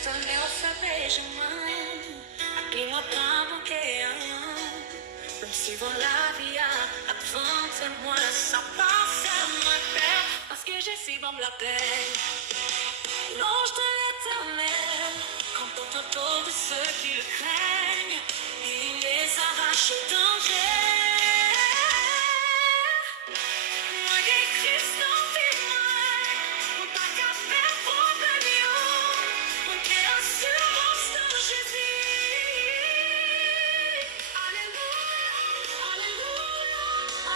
étonné au fait je m'aime. Aqui moi pas manqué rien. Même si dans la vie a avant moi ça passe ma paix. Parce que j'ai si bon la paix. L'ange de l'éternel, quand on autour de ceux qui le craignent, il les arrache au danger. Moi, j'ai Christ en vie, mon bac à faire pour venir, mon cœur sur mon sang Jésus. Alléluia, Alléluia,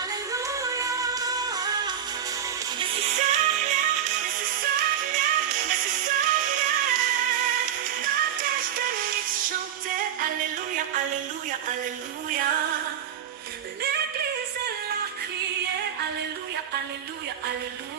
Alléluia. Alléluia, Alléluia, Alléluia. L'église elle a crié, Alléluia, Alléluia, Alléluia.